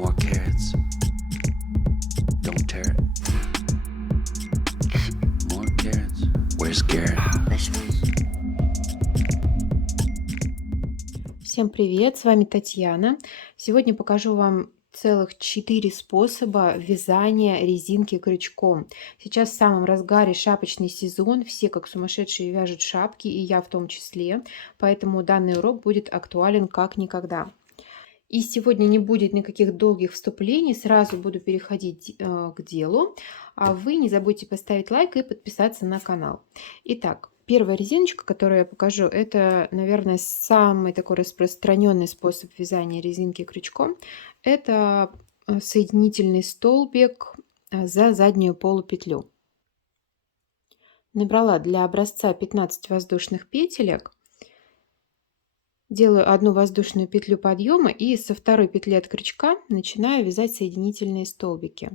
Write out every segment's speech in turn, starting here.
More carrots. Don't tear it. More carrots. Where's Garrett? Vegetables. Всем привет, с вами Татьяна. Сегодня покажу вам целых 4 способа вязания резинки крючком. Сейчас в самом разгаре шапочный сезон, все как сумасшедшие вяжут шапки, и я в том числе, поэтому данный урок будет актуален как никогда. И сегодня не будет никаких долгих вступлений, сразу буду переходить к делу. А вы не забудьте поставить лайк и подписаться на канал. Итак, первая резиночка, которую я покажу, это, наверное, самый такой распространенный способ вязания резинки крючком. Это соединительный столбик за заднюю полупетлю. Набрала для образца 15 воздушных петелек. Делаю одну воздушную петлю подъема и со второй петли от крючка начинаю вязать соединительные столбики.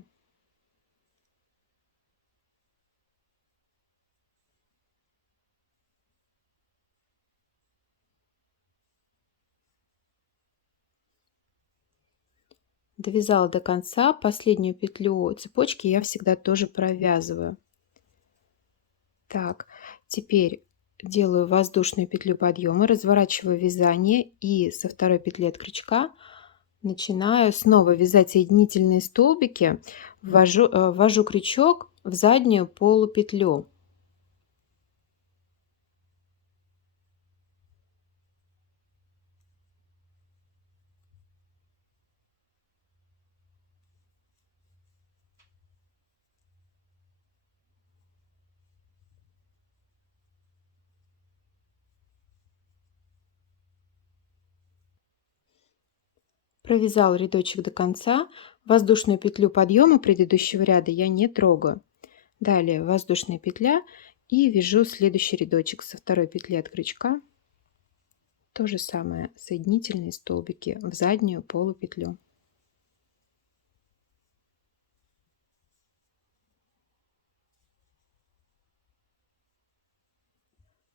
Довязала до конца. Последнюю петлю цепочки я всегда тоже провязываю. Так, теперь делаю воздушную петлю подъема, разворачиваю вязание и со второй петли от крючка начинаю снова вязать соединительные столбики, ввожу крючок в заднюю полупетлю. Провязал рядочек до конца, воздушную петлю подъема предыдущего ряда я не трогаю. Далее воздушная петля и вяжу следующий рядочек со второй петли от крючка. То же самое, соединительные столбики в заднюю полупетлю.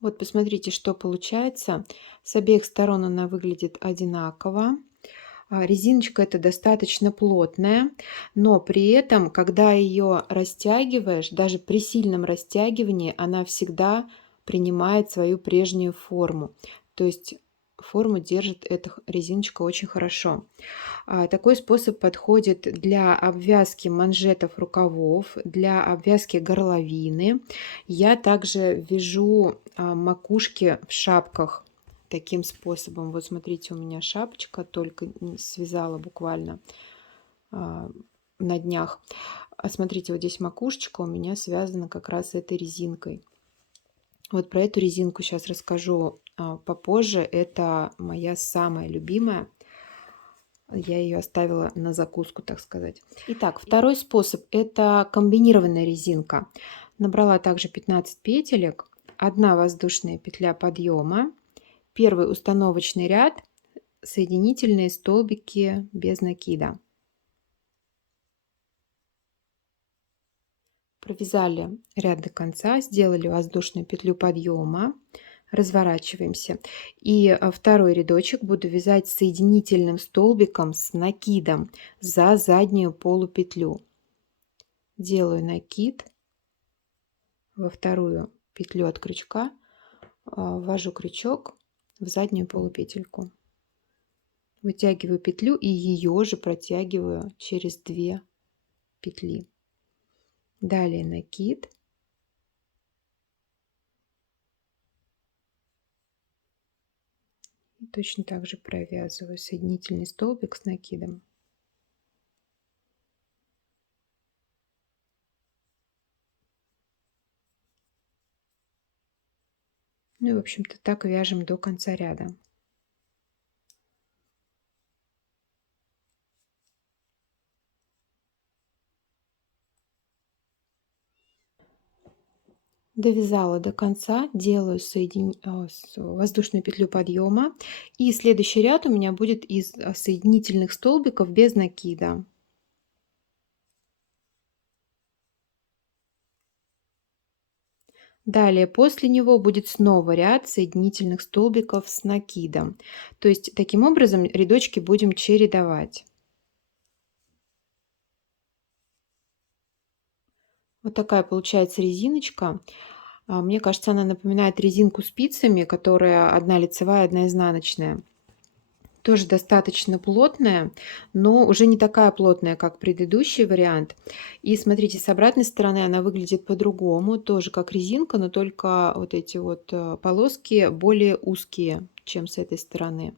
Вот посмотрите, что получается. С обеих сторон она выглядит одинаково. Резиночка эта достаточно плотная, но при этом, когда ее растягиваешь, даже при сильном растягивании, она всегда принимает свою прежнюю форму. То есть форму держит эта резиночка очень хорошо. Такой способ подходит для обвязки манжетов рукавов, для обвязки горловины. Я также вяжу макушки в шапках таким способом. Вот смотрите, у меня шапочка, только связала буквально на днях. Смотрите, вот здесь макушечка у меня связана как раз этой резинкой. Вот про эту резинку сейчас расскажу попозже. Это моя самая любимая. Я ее оставила на закуску, так сказать. Итак, второй способ – это комбинированная резинка. Набрала также 15 петелек, 1 воздушная петля подъема, первый установочный ряд, соединительные столбики без накида. Провязали ряд до конца, сделали воздушную петлю подъема, разворачиваемся. И второй рядочек буду вязать соединительным столбиком с накидом за заднюю полупетлю. Делаю накид, во вторую петлю от крючка ввожу крючок в заднюю полупетельку. Вытягиваю петлю и ее же протягиваю через 2 петли. Далее накид. И точно так же провязываю соединительный столбик с накидом. Ну и, в общем-то, так вяжем до конца ряда. Довязала до конца, делаю воздушную петлю подъема, и следующий ряд у меня будет из соединительных столбиков без накида. Далее после него будет снова ряд соединительных столбиков с накидом. То есть таким образом рядочки будем чередовать. Вот такая получается резиночка. Мне кажется, она напоминает резинку спицами, которая одна лицевая, одна изнаночная. Тоже достаточно плотная, но уже не такая плотная, как предыдущий вариант. И смотрите, с обратной стороны она выглядит по-другому, тоже как резинка, но только вот эти вот полоски более узкие, чем с этой стороны.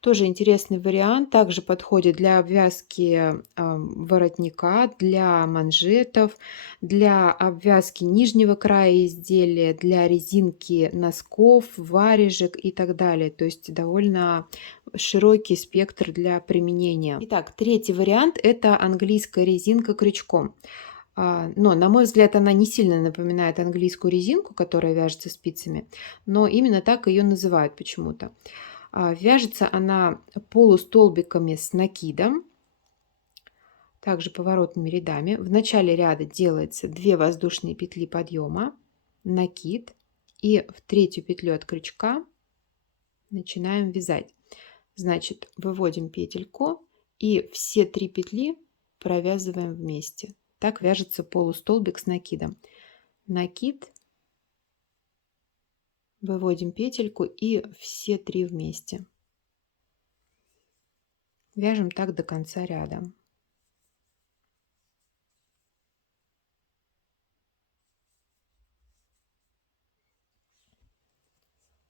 Тоже интересный вариант. Также подходит для обвязки воротника, для манжетов, для обвязки нижнего края изделия, для резинки носков, варежек и так далее. То есть довольно широкий спектр для применения. Итак, третий вариант — это английская резинка крючком. Но, на мой взгляд, она не сильно напоминает английскую резинку, которая вяжется спицами, но именно так ее называют почему-то. Вяжется она полустолбиками с накидом, также поворотными рядами. В начале ряда делается 2 воздушные петли подъема, накид, и в третью петлю от крючка начинаем вязать. Значит, выводим петельку и все 3 петли провязываем вместе. Так вяжется полустолбик с накидом. Накид, выводим петельку и все 3 вместе. Вяжем так до конца ряда.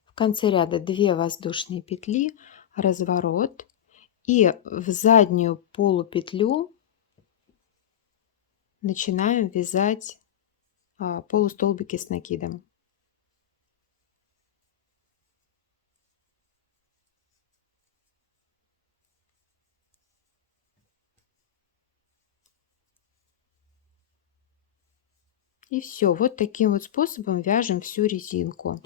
В конце ряда 2 воздушные петли, разворот, и в заднюю полупетлю начинаем вязать полустолбики с накидом. И все, вот таким вот способом вяжем всю резинку.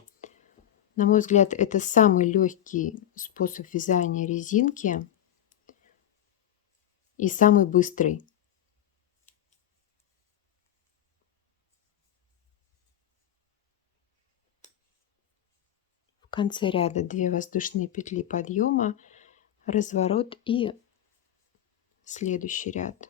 На мой взгляд, это самый легкий способ вязания резинки и самый быстрый. В конце ряда 2 воздушные петли подъема, разворот и следующий ряд.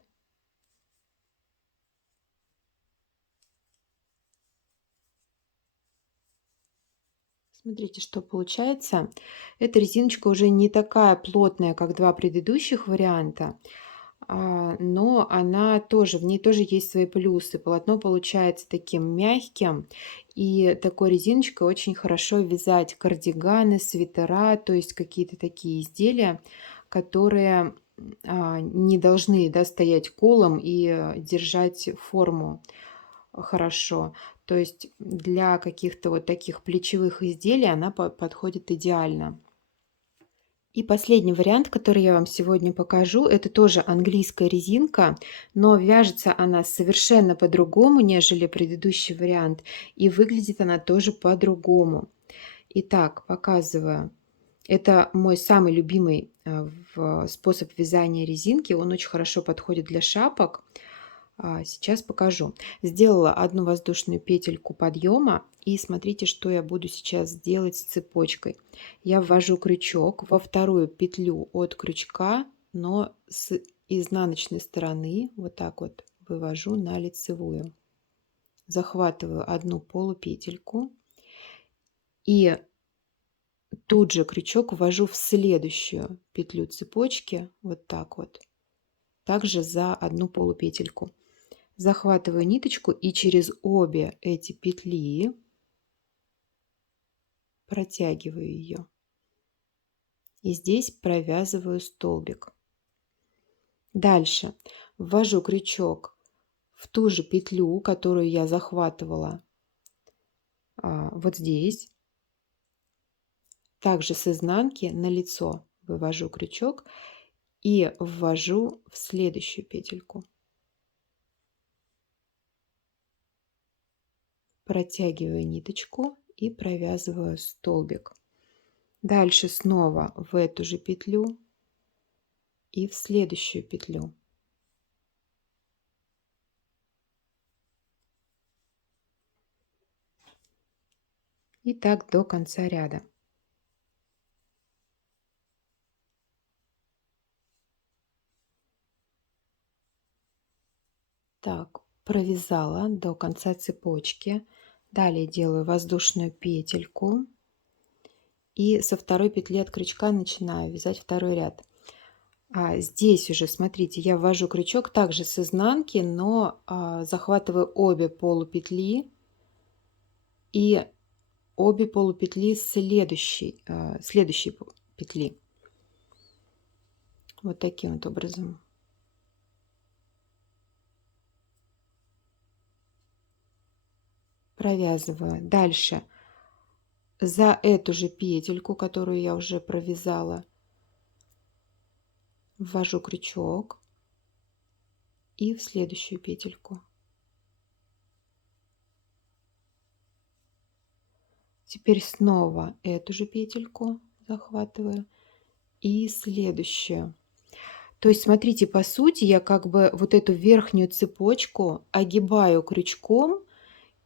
Смотрите, что получается. Эта резиночка уже не такая плотная, как два предыдущих варианта, но она тоже, в ней тоже есть свои плюсы. Полотно получается таким мягким, и такой резиночкой очень хорошо вязать кардиганы, свитера, то есть какие-то такие изделия, которые не должны, да, стоять колом и держать форму хорошо. То есть для каких-то вот таких плечевых изделий она подходит идеально. И последний вариант, который я вам сегодня покажу, это тоже английская резинка, но вяжется она совершенно по-другому, нежели предыдущий вариант, и выглядит она тоже по-другому. Итак, показываю. Это мой самый любимый способ вязания резинки. Он очень хорошо подходит для шапок. Сейчас покажу. Сделала одну воздушную петельку подъема, и смотрите, что я буду сейчас делать с цепочкой. Я ввожу крючок во вторую петлю от крючка, но с изнаночной стороны вот так вот вывожу на лицевую. Захватываю одну полупетельку и тут же крючок ввожу в следующую петлю цепочки, вот так вот, также за одну полупетельку. Захватываю ниточку и через обе эти петли протягиваю ее. И здесь провязываю столбик. Дальше ввожу крючок в ту же петлю, которую я захватывала вот здесь. Также с изнанки на лицо вывожу крючок и ввожу в следующую петельку. Протягиваю ниточку и провязываю столбик. Дальше снова в эту же петлю и в следующую петлю. И так до конца ряда. Так, Провязала до конца цепочки. Далее делаю воздушную петельку. И со второй петли от крючка начинаю вязать второй ряд. Здесь уже, смотрите, я ввожу крючок также с изнанки, но захватываю обе полупетли и обе полупетли следующей петли. Вот таким вот образом. Провязываю. Дальше за эту же петельку, которую я уже провязала, ввожу крючок и в следующую петельку. Теперь снова эту же петельку захватываю и следующую. То есть, смотрите, по сути, я как бы вот эту верхнюю цепочку огибаю крючком,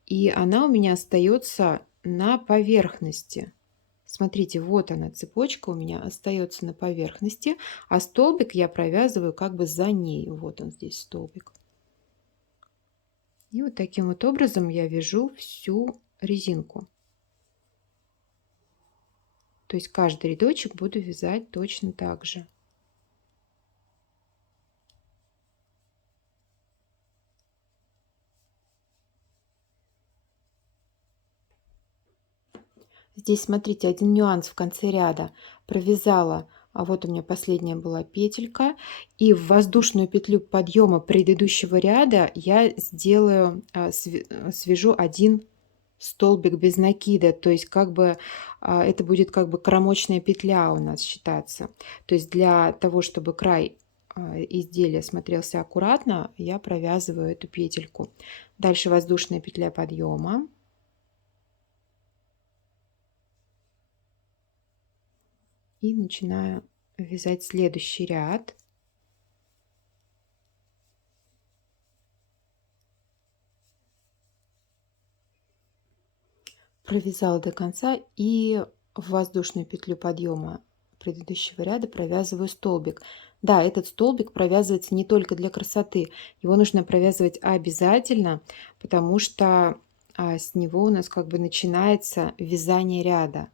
и она у меня остается на поверхности. Смотрите, вот она, цепочка у меня остается на поверхности, а столбик я провязываю как бы за ней. Вот он здесь столбик. И вот таким вот образом я вяжу всю резинку. То есть каждый рядочек буду вязать точно так же. Здесь, смотрите, один нюанс в конце ряда. Провязала, а вот у меня последняя была петелька, и в воздушную петлю подъема предыдущего ряда я свяжу один столбик без накида, то есть как бы это будет как бы кромочная петля у нас считаться. То есть для того, чтобы край изделия смотрелся аккуратно, я провязываю эту петельку. Дальше воздушная петля подъема. И начинаю вязать следующий ряд. Провязала до конца и в воздушную петлю подъема предыдущего ряда провязываю столбик. Да, этот столбик провязывается не только для красоты, его нужно провязывать обязательно, потому что с него у нас как бы начинается вязание ряда.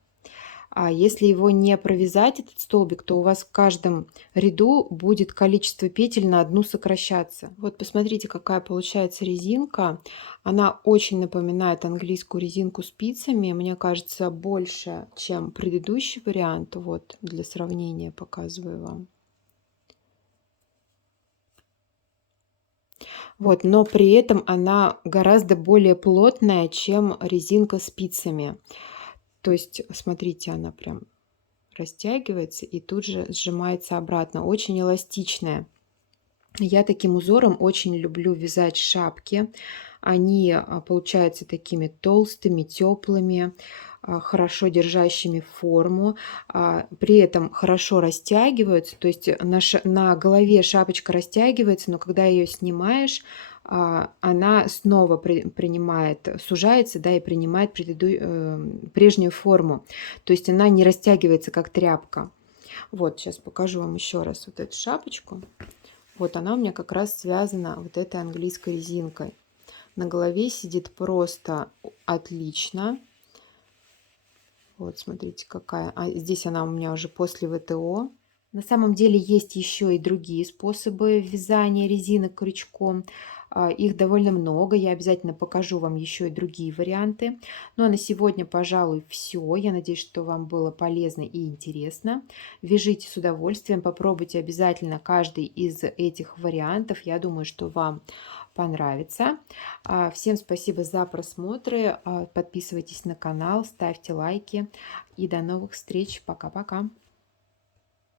А если его не провязать, этот столбик, то у вас в каждом ряду будет количество петель на одну сокращаться. Вот посмотрите, какая получается резинка. Она очень напоминает английскую резинку спицами. Мне кажется, больше, чем предыдущий вариант. Вот для сравнения показываю вам. Вот, но при этом она гораздо более плотная, чем резинка спицами. То есть, смотрите, она прям растягивается и тут же сжимается обратно. Очень эластичная. Я таким узором очень люблю вязать шапки. Они получаются такими толстыми, теплыми, хорошо держащими форму, при этом хорошо растягиваются. То есть на голове шапочка растягивается, но когда ее снимаешь, она снова сужается, да, и принимает прежнюю форму. То есть она не растягивается, как тряпка. Вот, сейчас покажу вам еще раз вот эту шапочку. Вот она у меня как раз связана вот этой английской резинкой. На голове сидит просто отлично. Вот, смотрите, какая. Здесь она у меня уже после ВТО. На самом деле есть еще и другие способы вязания резинок крючком. Их довольно много. Я обязательно покажу вам еще и другие варианты. Ну а на сегодня, пожалуй, все. Я надеюсь, что вам было полезно и интересно. Вяжите с удовольствием. Попробуйте обязательно каждый из этих вариантов. Я думаю, что вам понравится. Всем спасибо за просмотры. Подписывайтесь на канал, ставьте лайки. И до новых встреч. Пока-пока.